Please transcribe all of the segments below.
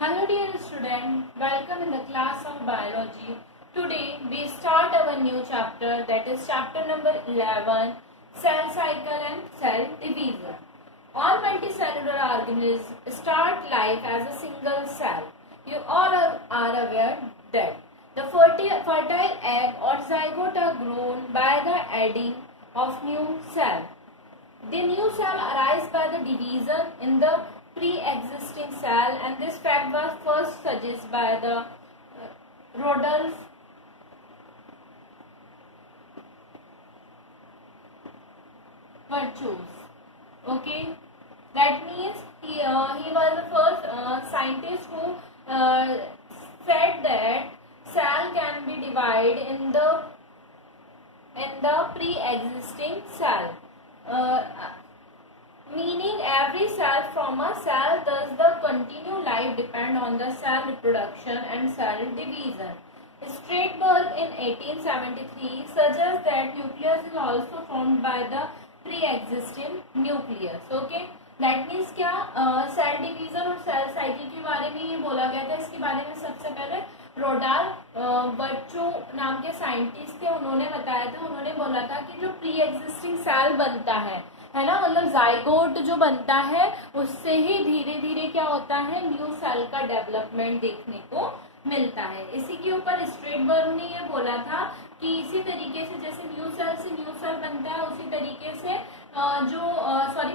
Hello dear student, welcome in the class of biology. Today we start our new chapter, that is chapter number 11, cell cycle and cell division. All multicellular organisms start life as a single cell. You all are aware that the fertile egg or zygote are grown by the adding of new cell. The new cell arises by the division in the pre-existing cell, and this fact was first suggested by the Rodolphe Virchow. Okay, that means he was the first scientist who said that cell can be divided in the pre-existing cell. Meaning every cell from a cell, thus the continued life depend on the cell reproduction and cell division. Strasberg in 1873 suggests that nucleus is also formed by the pre-existing nucleus. Okay, that means क्या cell division और cell cycle के बारे में ये बोला गया था. इसके बारे में सबसे पहले रोडाल्फ वर्चो नाम के साइंटिस्ट थे, उन्होंने बताया था. उन्होंने बोला था कि जो प्री एग्जिस्टिंग सेल बनता है ना, मतलब जाइगोट जो बनता है उससे ही धीरे धीरे क्या होता है, न्यू सेल का डेवलपमेंट देखने को मिलता है. इसी के ऊपर स्ट्रेसबर्ग ने ये बोला था कि इसी तरीके से जैसे न्यू सेल से न्यू सेल बनता है, उसी तरीके से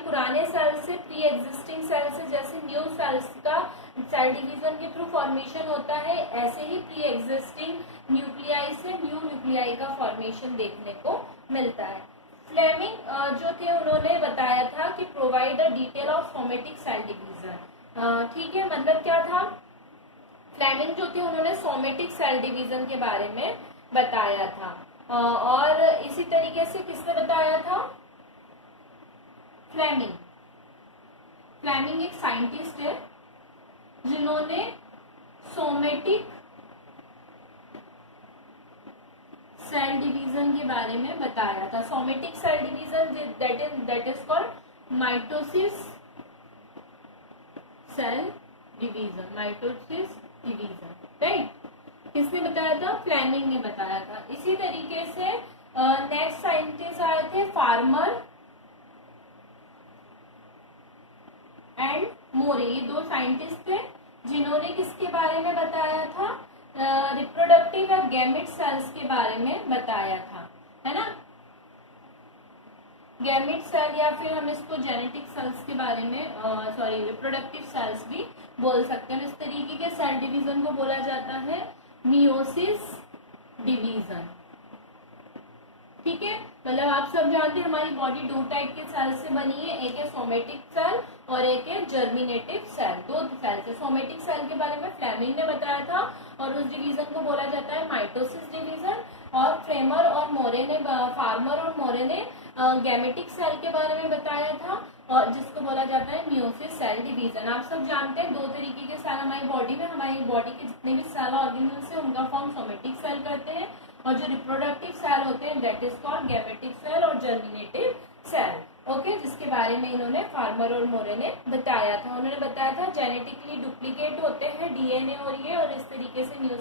पुराने सेल से प्री एग्जिस्टिंग सेल से जैसे न्यू सेल्स का सेल डिवीजन के थ्रू फॉर्मेशन होता है, ऐसे ही प्री एग्जिस्टिंग न्यूक्लियाई से न्यू न्यूक्लियाई का फॉर्मेशन देखने को मिलता है. फ्लेमिंग जो थे उन्होंने बताया था कि provide a detail of somatic cell division. ठीक है, मतलब क्या था, फ्लेमिंग जो थे उन्होंने सोमेटिक सेल डिवीजन के बारे में बताया था. और इसी तरीके से किसने बताया था, फ्लेमिंग एक साइंटिस्ट है जिन्होंने सोमेटिक सेल डिवीजन के बारे में बताया था. Somatic cell division that is called mitosis cell division. Right, किसने बताया था, फ्लेमिंग ने बताया था. इसी तरीके से नेक्स्ट साइंटिस्ट आए थे फार्मर एंड मोरे. ये दो साइंटिस्ट थे जिन्होंने किसके बारे में बताया था, रिप्रोडक्टिव या गैमेट सेल्स के बारे में बताया था, है ना. गैमेट सेल या फिर हम इसको जेनेटिक सेल्स के बारे में रिप्रोडक्टिव सेल्स भी बोल सकते हैं. इस तरीके के सेल डिवीजन को बोला जाता है मियोसिस डिवीजन. ठीक है, मतलब आप सब जानते हैं हमारी बॉडी दो टाइप के सेल से बनी है, एक है सोमेटिक सेल और एक है जर्मिनेटिव सेल. दो सेल से सोमेटिक सेल के बारे में फ्लेमिंग ने बताया था और उस डिवीजन को बोला जाता है माइटोसिस डिवीजन. और फार्मर और मोरे ने गैमेटिक सेल के बारे में बताया था और जिसको बोला जाता है मियोसिस सेल डिवीजन. आप सब जानते हैं दो तरीके के सेल हमारी बॉडी में, हमारी बॉडी के जितने भी सेल ऑर्गेनल्स हैं उनका फॉर्म सोमेटिक सेल करते हैं, और जो रिप्रोडक्टिव सेल होते हैं that is called gametic cell और जर्मिनेटिव सेल. ओके, जिसके बारे में इन्होंने फार्मर और मोरे ने बताया था. उन्होंने बताया था जेनेटिकली डुप्लीकेट होते हैं डीएनए और इस तरीके से न्यू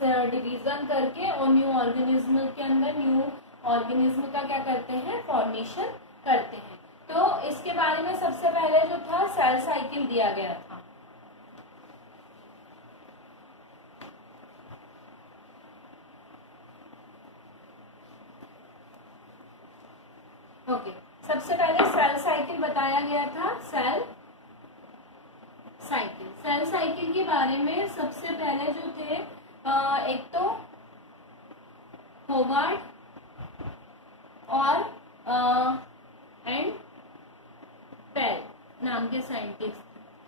सेल डिवीजन करके और न्यू ऑर्गेनिज्म के अंदर न्यू ऑर्गेनिज्म का क्या करते हैं, फॉर्मेशन करते हैं. तो इसके बारे में सबसे पहले जो था सेल साइकिल दिया गया था. ओके, सबसे पहले सेल साइकिल बताया गया था. सेल साइकिल के बारे में सबसे पहले जो थे एक तो होवार्ड और एंड पेल नाम के साइंटिस्ट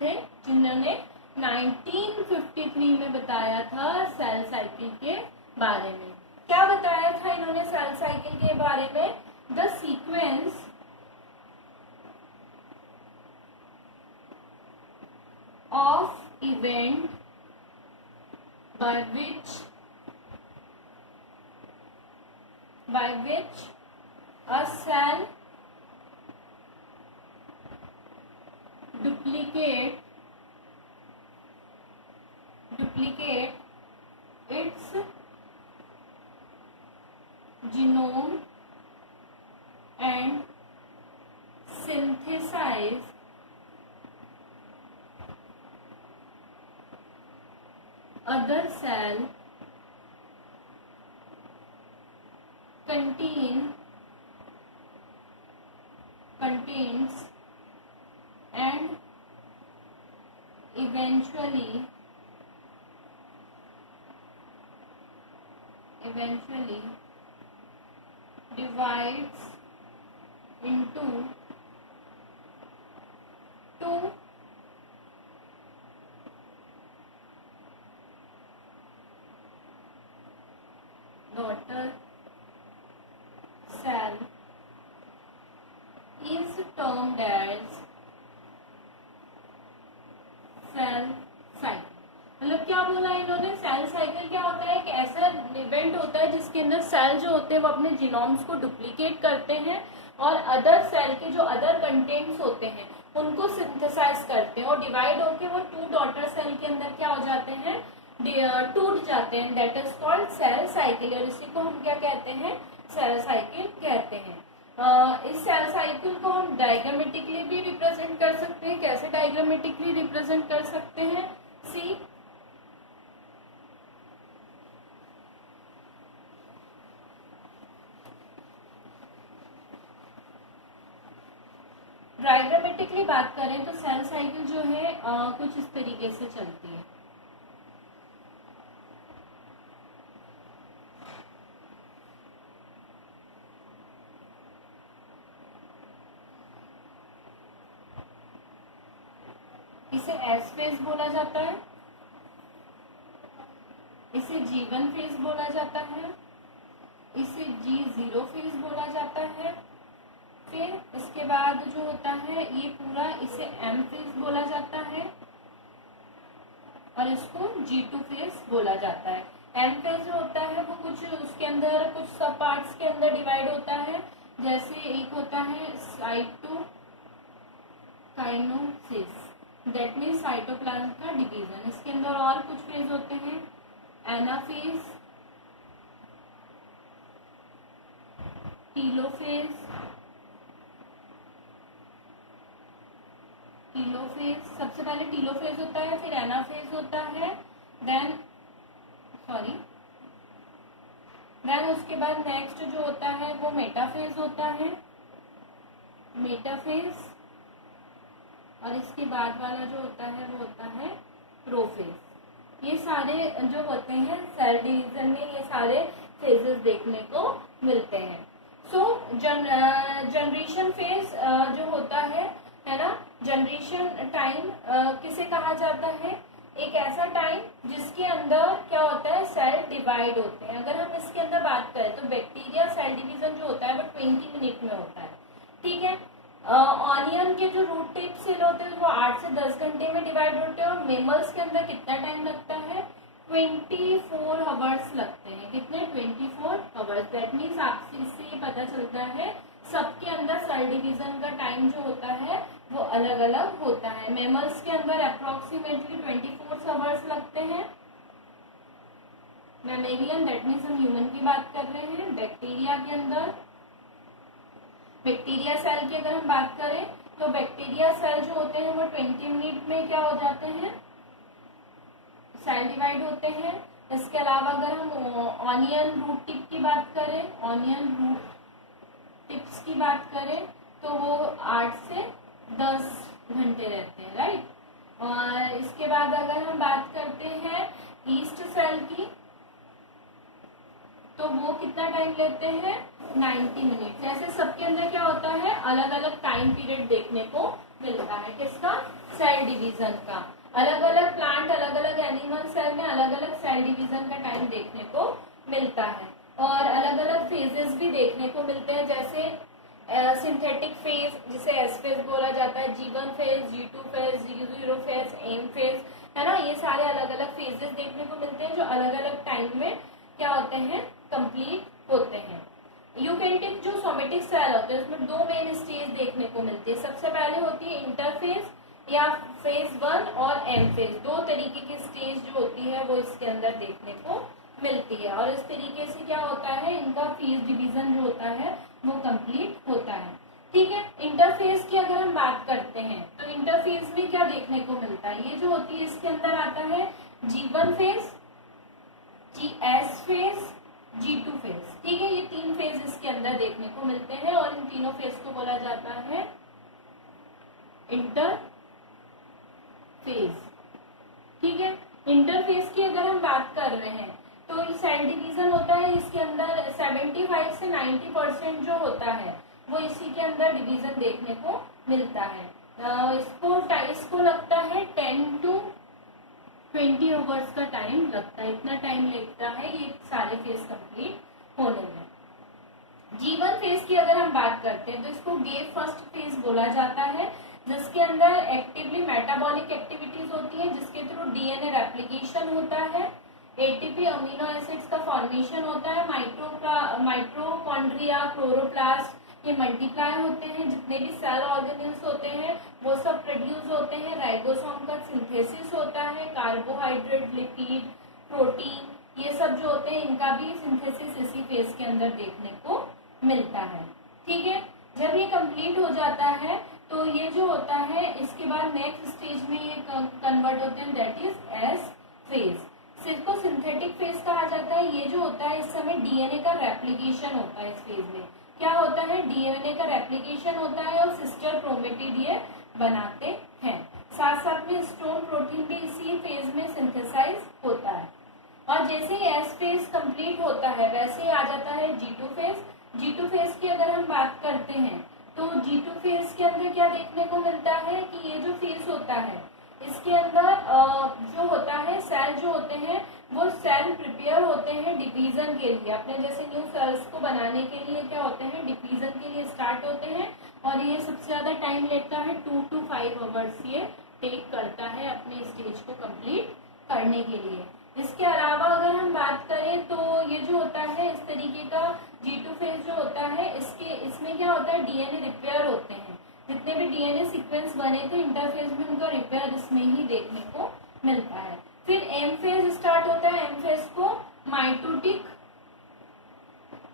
थे जिन्होंने 1953 में बताया था सेल साइकिल के बारे में. क्या बताया था इन्होंने सेल साइकिल के बारे में, the sequence of event by which a cell duplicate duplicate its genome and synthesize other cell contains and eventually divides into two daughter cell is termed as cell cycle. मतलब क्या बोला इन्होंने, cell cycle क्या होता है, एक ऐसा event होता है जिसके अंदर सेल जो होते हैं वो अपने जीनोम्स को डुप्लीकेट करते हैं और अदर सेल के जो अदर कंटेंट्स होते हैं उनको सिंथेसाइज करते हैं और डिवाइड होकर वो टू डॉटर सेल के अंदर क्या हो जाते हैं, टूट जाते हैं। That is called cell cycle और इसी को हम क्या कहते हैं, सेल साइकिल कहते हैं। इस सेल साइकिल को हम डायग्रामेटिकली भी रिप्रेजेंट कर सकते हैं। कैसे डायग्रामेटिकली रिप्रेजेंट कर सकते हैं, सी डायग्रामेटिकली बात करें तो सेल साइकिल जो है कुछ इस तरीके से चलती है। इसे एस फेज बोला जाता है, इसे G1 फेज बोला जाता है, इसे G0 फेज बोला जाता है। फिर इसके बाद जो होता है ये पूरा, इसे M फेज बोला जाता है और इसको G2 फेज बोला जाता है। M फेज जो होता है वो कुछ उसके अंदर कुछ सब पार्ट्स के अंदर डिवाइड होता है। जैसे एक होता है साइटोकाइनेसिस, दैट मीन्स साइटोप्लाज्म का डिवीजन। इसके अंदर और कुछ फेज होते हैं, एनाफेज, टीलोफेज, सबसे पहले टीलोफेज होता है, फिर एनाफेज होता है, देन उसके बाद नेक्स्ट जो होता है वो मेटाफेज होता है, मेटाफेज, और इसके बाद वाला जो होता है वो होता है प्रोफेज। ये सारे जो होते हैं सेल डिवीजन में ये सारे फेजेस देखने को मिलते हैं। सो जनरेशन फेज जो होता है ना, जनरेशन टाइम किसे कहा जाता है, एक ऐसा टाइम जिसके अंदर क्या होता है, सेल डिवाइड होते हैं। अगर हम इसके अंदर बात करें तो बैक्टीरिया सेल डिवीजन जो होता है वो 20 मिनट में होता है, ठीक है। ऑनियन के जो रूट टिप सेल होते हैं वो 8 से 10 घंटे में डिवाइड होते हैं और मेमल्स के अंदर कितना टाइम लगता है, 24 आवर्स लगते हैं। कितने, 24 आवर्स। दैट मीन्स आपसे इससे ये पता चलता है सबके अंदर सेल डिवीजन का टाइम जो होता है वो अलग अलग होता है। मेमल्स के अंदर अप्रोक्सीमेटली 24 आवर्स लगते हैं। मैमेलियन, दैट मीन्स हम ह्यूमन की बात कर रहे हैं। बैक्टीरिया के अंदर, बैक्टीरिया सेल की अगर हम बात करें तो बैक्टीरिया सेल जो होते हैं वो 20 मिनट में क्या हो जाते हैं, सेल डिवाइड होते हैं। इसके अलावा अगर हम ऑनियन रूट टिप की बात करें, ऑनियन रूट टिप्स की बात करें तो वो 8 से 10 घंटे रहते हैं, राइट। और इसके बाद अगर हम बात करते हैं ईस्ट सेल की तो वो कितना टाइम लेते हैं, 90 मिनट। जैसे सबके अंदर क्या होता है, अलग अलग टाइम पीरियड देखने को मिलता है। किसका, सेल डिवीजन का। अलग अलग प्लांट, अलग अलग एनिमल सेल में अलग अलग सेल डिवीजन का टाइम देखने को मिलता है और अलग अलग फेजेस भी देखने को मिलते हैं। जैसे सिंथेटिक फेज जिसे एस फेज बोला जाता है, G1 phase, G2 phase, G0 phase, M phase, है ना। ये सारे अलग अलग फेजेस देखने को मिलते हैं जो अलग अलग टाइम में क्या होते हैं, कंप्लीट होते हैं। यूकैरियोटिक जो सोमेटिक सेल होते हैं उसमें दो मेन स्टेज देखने को मिलती है। सबसे पहले होती है इंटरफेज, या फेज 1 और एम फेज, दो तरीके की स्टेज जो होती है वो इसके अंदर देखने को मिलती है। और इस तरीके से क्या होता है, इनका फेज डिवीजन जो होता है वो कंप्लीट होता है। ठीक है, इंटरफेज की अगर हम बात करते हैं तो इंटरफेज में क्या देखने को मिलता है, ये जो होती है इसके अंदर आता है G1 phase, GS phase, G2 phase. ठीक है, ये तीन फेज इसके अंदर देखने को मिलते हैं और इन तीनों फेज को बोला जाता है इंटरफेज। ठीक है, इंटरफेज की अगर हम बात कर रहे हैं तो सेल डिवीजन होता है, इसके अंदर 75 से 90% जो होता है वो इसी के अंदर डिवीजन देखने को मिलता है। इसको लगता है 10 to 20 आवर्स का टाइम लगता है, इतना टाइम लगता है ये सारे फेज कंप्लीट होने में। G1 फेज की अगर हम बात करते हैं तो इसको गेव फर्स्ट फेज बोला जाता है, जिसके अंदर एक्टिवली मेटाबॉलिक एक्टिविटीज होती है, जिसके थ्रू डीएनए रेप्लिकेशन होता है, एटीपी अमीनो एसिड्स का फॉर्मेशन होता है, माइटोकॉन्ड्रिया, क्लोरोप्लास्ट ये मल्टीप्लाई होते हैं, जितने भी सेल ऑर्गेनेल्स होते हैं वो सब प्रोड्यूस होते हैं, राइबोसोम का सिंथेसिस होता है, कार्बोहाइड्रेट, लिपिड, प्रोटीन ये सब जो होते हैं इनका भी सिंथेसिस इसी फेज के अंदर देखने को मिलता है। ठीक है, जब ये कंप्लीट हो जाता है तो ये जो होता है इसके बाद नेक्स्ट स्टेज में ये कन्वर्ट होते हैं, दैट इज एस फेज। सिर्फ को सिंथेटिक फेज कहा जाता है। ये जो होता है इस समय डीएनए का रेप्लिकेशन होता है, इस फेज में क्या होता है डीएनए का रेप्लिकेशन होता है और सिस्टर क्रोमेटिड ये बनाते हैं। साथ साथ में स्टोन प्रोटीन भी इसी फेज में सिंथेसाइज होता है। और जैसे ही एस फेज कंप्लीट होता है वैसे ही आ जाता है G2 फेज। G2 फेज की अगर हम बात करते हैं तो G2 फेज के अंदर क्या देखने को मिलता है कि ये जो फेज होता है इसके अंदर जो होता है सेल जो होते हैं वो सेल प्रिपेयर होते हैं डिवीजन के लिए, अपने जैसे न्यू सेल्स को बनाने के लिए क्या होते हैं डिवीजन के लिए स्टार्ट होते हैं। और ये सबसे ज्यादा टाइम लेता है 2 to 5 आवर्स ये टेक करता है अपने स्टेज को कंप्लीट करने के लिए। इसके अलावा अगर हम बात करें तो ये जो होता है इस तरीके का G2 फेज जो होता है इसमें क्या होता है डीएनए रिपेयर होते हैं, जितने भी डीएनए सीक्वेंस बने थे इंटरफेज में उनका रिपेयर इसमें ही देखने को मिलता है। फिर एम फेज स्टार्ट होता है, एम फेज को माइटोटिक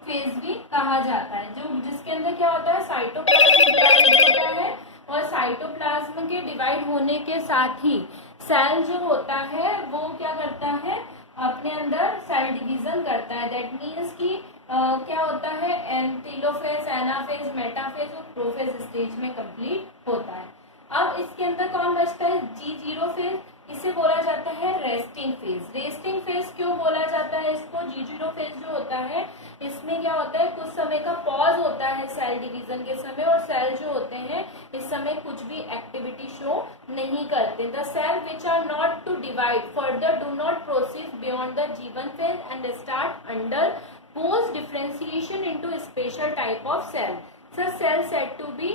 फेज भी कहा जाता है, जो जिसके अंदर क्या होता है साइटोप्लाज्म डिवाइड होता है और साइटोप्लाज्म के डिवाइड होने के साथ ही सेल जो होता है वो क्या करता है अपने अंदर सेल डिवीजन करता है। दैट मीन्स कि क्या होता है टेलोफेज, एनाफेज, मेटाफेज और प्रोफेज स्टेज में कंप्लीट होता है। अब इसके अंदर कौन बचता है G0 फेज, इसे बोला जाता है रेस्टिंग फेज। रेस्टिंग फेज क्यों बोला जाता है इसको, G0 फेज जो होता है इसमें क्या होता है कुछ समय का पॉज होता है सेल डिवीजन के समय, और सेल जो होते हैं इस समय कुछ भी एक्टिविटी शो नहीं करते। The cell which are not to divide further do not proceed beyond the G1 phase and start under post differentiation into a special type of cell. Such cells said to be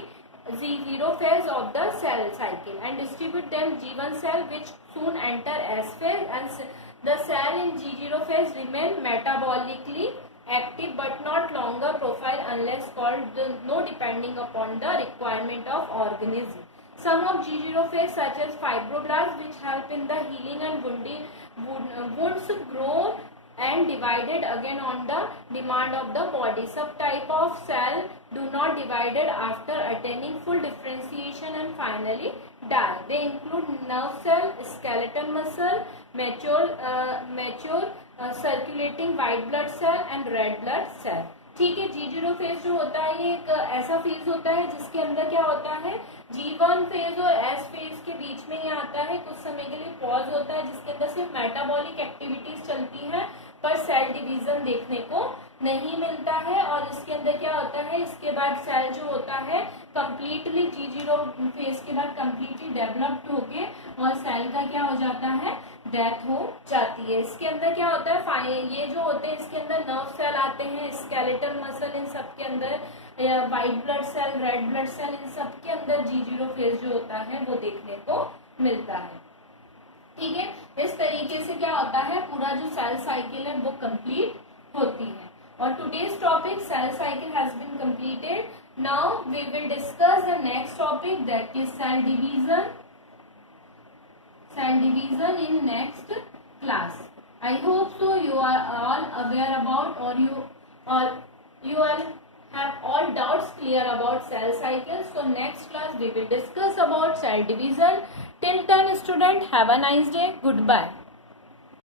G0 phase of the cell cycle and distribute them G1 cell which soon enter S phase, and the cell in G0 phase remain metabolically active but not longer profile unless called no depending upon the requirement of organism. Some of G0 phase such as fibroblasts which help in the healing and wounds grow and divided again on the demand of the body. Subtype of cell do not divided after attaining full differentiation and finally die. They include nerve cell, skeletal muscle, mature circulating white blood cell and red blood cell. ठीक है, G0 phase जो होता है ये एक ऐसा phase होता है जिसके अंदर क्या होता है G1 फेज और S फेज के बीच में ये आता है, कुछ समय के लिए पॉज होता है जिसके अंदर सिर्फ मेटाबॉलिक एक्टिविटीज चलती हैं पर सेल डिवीजन देखने को नहीं मिलता है। और इसके अंदर क्या होता है इसके बाद सेल जो होता है कंप्लीटली G0 फेज के बाद कंप्लीटली डेवलप्ड होके और सेल का क्या हो जाता है डेथ हो जाती है। इसके अंदर क्या होता है ये जो होते हैं इसके अंदर नर्व सेल आते हैं, स्केलेटल मसल, इन सब के अंदर white blood cell, red blood cell, इन सब के अंदर G0 फेज जो होता है वो देखने को मिलता है। ठीक है, इस तरीके से क्या होता है पूरा जो सेल साइकिल है वो कंप्लीट होती है। और today's topic cell cycle has been completed. Now we will discuss the next topic that is cell division cell division in next class. I hope so you are all aware about, or you all have all doubts clear about cell cycles. So next class we will discuss about cell division. Till then student, have a nice day. Goodbye.